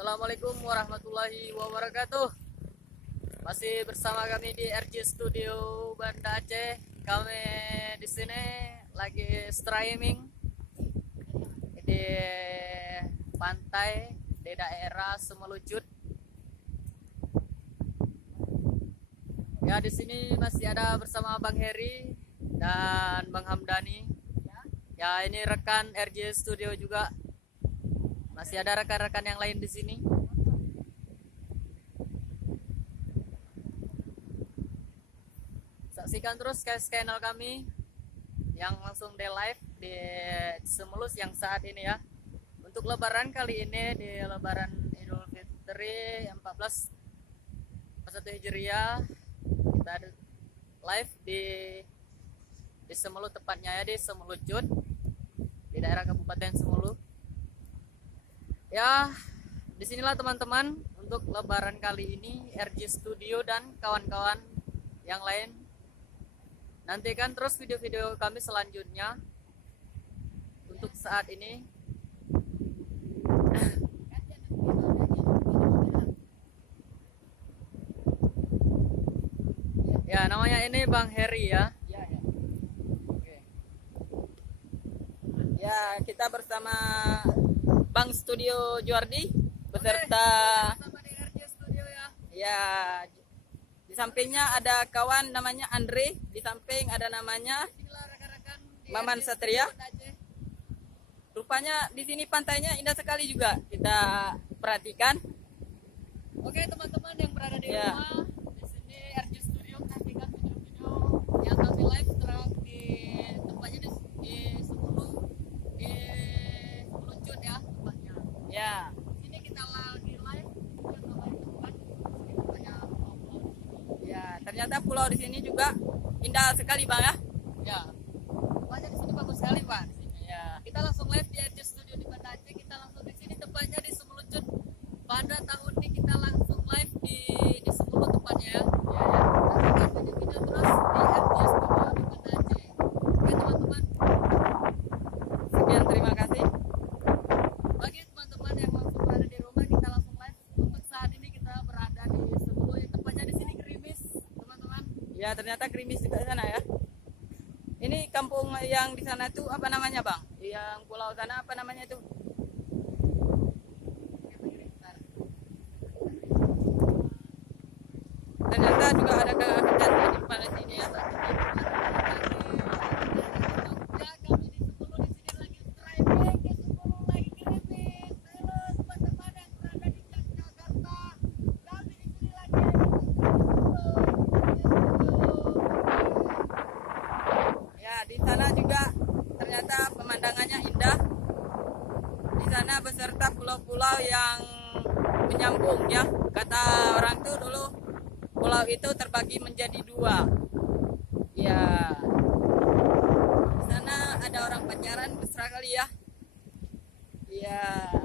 Assalamualaikum warahmatullahi wabarakatuh. Masih bersama kami di RJ Studio Banda Aceh. Kami di sini lagi streaming di pantai di daerah Semelucut. Ya, di sini masih ada bersama Bang Heri dan Bang Hamdani. Ya, ini rekan RJ Studio juga. Masih ada rekan-rekan yang lain di sini. Saksikan terus channel kami yang langsung di live di Semelus yang saat ini ya. Untuk lebaran kali ini di lebaran Idul Fitri 1441 Hijriah, kita ada live di Semelu, tepatnya ya di Semelucut di daerah Kabupaten Semelu. Ya, disinilah teman-teman untuk lebaran kali ini RJ Studio dan kawan-kawan yang lain. Nantikan terus video-video kami selanjutnya. Untuk saat ini ya, namanya ini Bang Heri ya. Oke. Ya, kita bersama Bang Studio Juardi beserta Studio ya. ya, di sampingnya ada kawan namanya Andre, di samping ada namanya Inilah rekan-rekan di Maman RJ Satria. Studio Aceh. Rupanya di sini pantainya indah sekali juga. Kita perhatikan. Oke teman-teman yang berada di Ya. rumah, di sini RJ Studio menantikan video-video yang kami live terang di tempatnya di Sepuluh di Melucut ya tempatnya. Ya, Ini kita lagi live yang namanya tempat ini tempatnya pulau-pulau. ya, ternyata pulau di sini juga indah sekali, Bang ya. Ya, tempatnya di sini bagus sekali Pak. Di sini. Ya. Kita langsung live di RJ Studio di Banda Aceh. Kita langsung di sini tempatnya di Semelucut. Pada tahun ini kita langsung live di Sepuluh tempatnya ya. Nantikan video-video terus di RJ Studio di Banda Aceh. Oke teman-teman. Sekian, terima kasih. Bagi teman-teman yang langsung berada di rumah, kita langsung live. Untuk saat ini kita berada di Sepuluh. Tempatnya di sini gerimis teman-teman. Ya, ternyata gerimis juga di sana ya. Ini kampung yang di sana tuh apa namanya, Bang? Yang pulau sana apa namanya itu? Ternyata juga ada kejadian di pada sini ya. Ya, kami di Sepuluh di sini lagi streaming di Sepuluh lagi gerimis. Halo teman-teman yang berada di Jakarta. Kami di sini lagi di Ya, di sana juga ternyata pemandangannya indah. Di sana beserta pulau-pulau yang menyambung ya. Kata orang tuh dulu pulau itu terbagi menjadi dua. Ya. Di sana ada orang pacaran mesra kali ya. Iya.